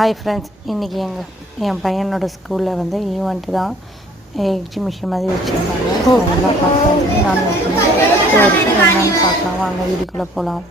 Hi friends, இன்றைக்கி என் பையனோட ஸ்கூலில் வந்து ஈவெண்ட்டு தான். எக்ஸிபிஷன் மாதிரி வச்சுருந்தாங்க. அதெல்லாம் பார்க்கலாம் சொல்லி நானும் என்னென்னு பார்க்கலாம் வாங்க வீட்டுக்குள்ளே போகலாம்.